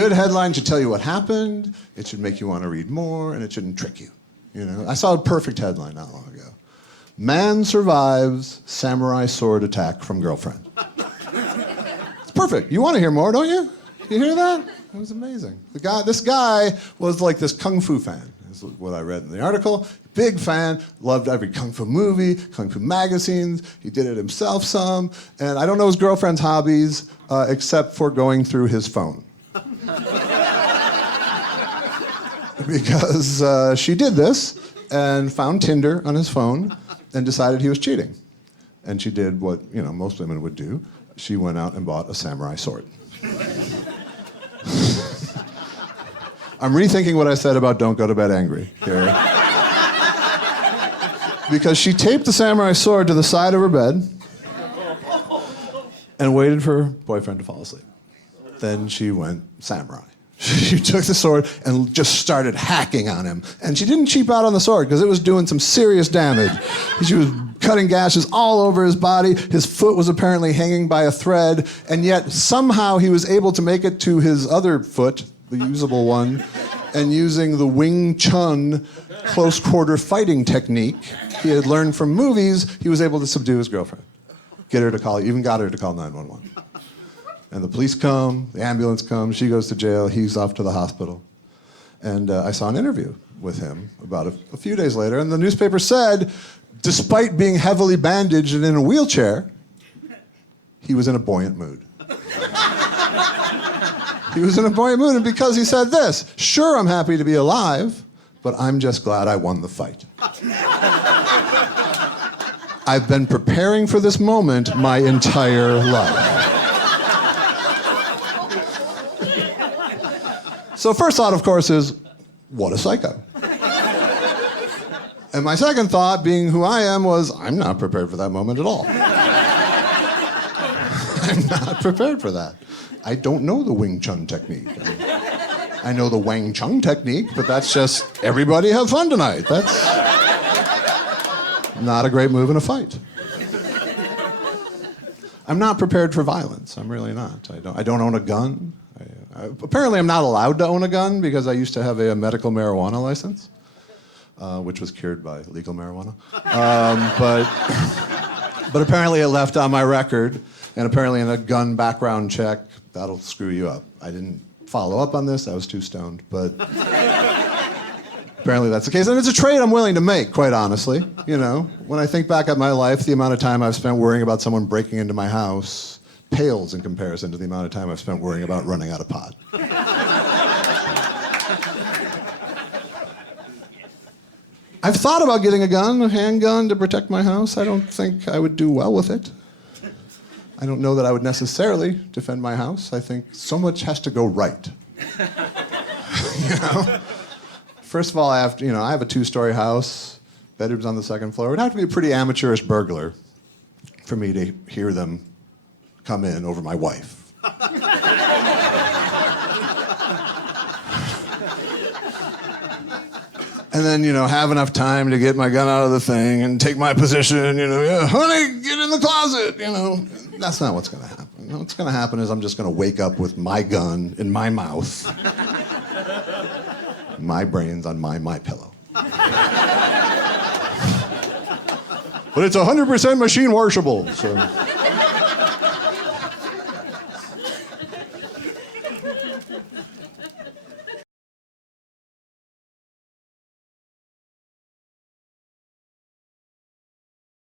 good headline should tell you what happened, it should make you want to read more, and it shouldn't trick you. You know, I saw a perfect headline not long ago. Man survives samurai sword attack from girlfriend. It's perfect. You want to hear more, don't you? You hear that? It was amazing. This guy was like this kung fu fan, is what I read in the article. Big fan, loved every kung fu movie, kung fu magazines. He did it himself some. And I don't know his girlfriend's hobbies, except for going through his phone. Because she did this and found Tinder on his phone and decided he was cheating. And she did what, you know, most women would do. She went out and bought a samurai sword. I'm rethinking what I said about don't go to bed angry here. Because she taped the samurai sword to the side of her bed and waited for her boyfriend to fall asleep. Then she went samurai. She took the sword and just started hacking on him. And she didn't cheap out on the sword because it was doing some serious damage. She was cutting gashes all over his body. His foot was apparently hanging by a thread. And yet somehow he was able to make it to his other foot, the usable one, and using the Wing Chun close quarter fighting technique he had learned from movies, he was able to subdue his girlfriend. Even got her to call 911. And the police come, the ambulance comes, she goes to jail, he's off to the hospital. And I saw an interview with him about a few days later, and the newspaper said, despite being heavily bandaged and in a wheelchair, he was in a buoyant mood. He was in a buoyant mood, and because he said this, sure, I'm happy to be alive, but I'm just glad I won the fight. I've been preparing for this moment my entire life. So first thought, of course, is, what a psycho. And my second thought, being who I am, was, I'm not prepared for that moment at all. I'm not prepared for that. I don't know the Wing Chun technique. I know the Wang Chung technique, but that's just, everybody have fun tonight. That's not a great move in a fight. I'm not prepared for violence. I'm really not. I don't own a gun. Apparently, I'm not allowed to own a gun because I used to have a medical marijuana license, which was cured by legal marijuana. But apparently it left on my record, and apparently in a gun background check, that'll screw you up. I didn't follow up on this. I was too stoned, but apparently that's the case. And it's a trade I'm willing to make, quite honestly. You know, when I think back at my life, the amount of time I've spent worrying about someone breaking into my house pales in comparison to the amount of time I've spent worrying about running out of pot. I've thought about getting a gun, a handgun, to protect my house. I don't think I would do well with it. I don't know that I would necessarily defend my house. I think so much has to go right. You know? First of all, I have a 2-story house, bedrooms on the second floor. It would have to be a pretty amateurish burglar for me to hear them come in over my wife. And then, have enough time to get my gun out of the thing and take my position, yeah, honey, get in the closet, That's not what's going to happen. What's going to happen is I'm just going to wake up with my gun in my mouth, my brains on my pillow. But it's 100% machine washable, so...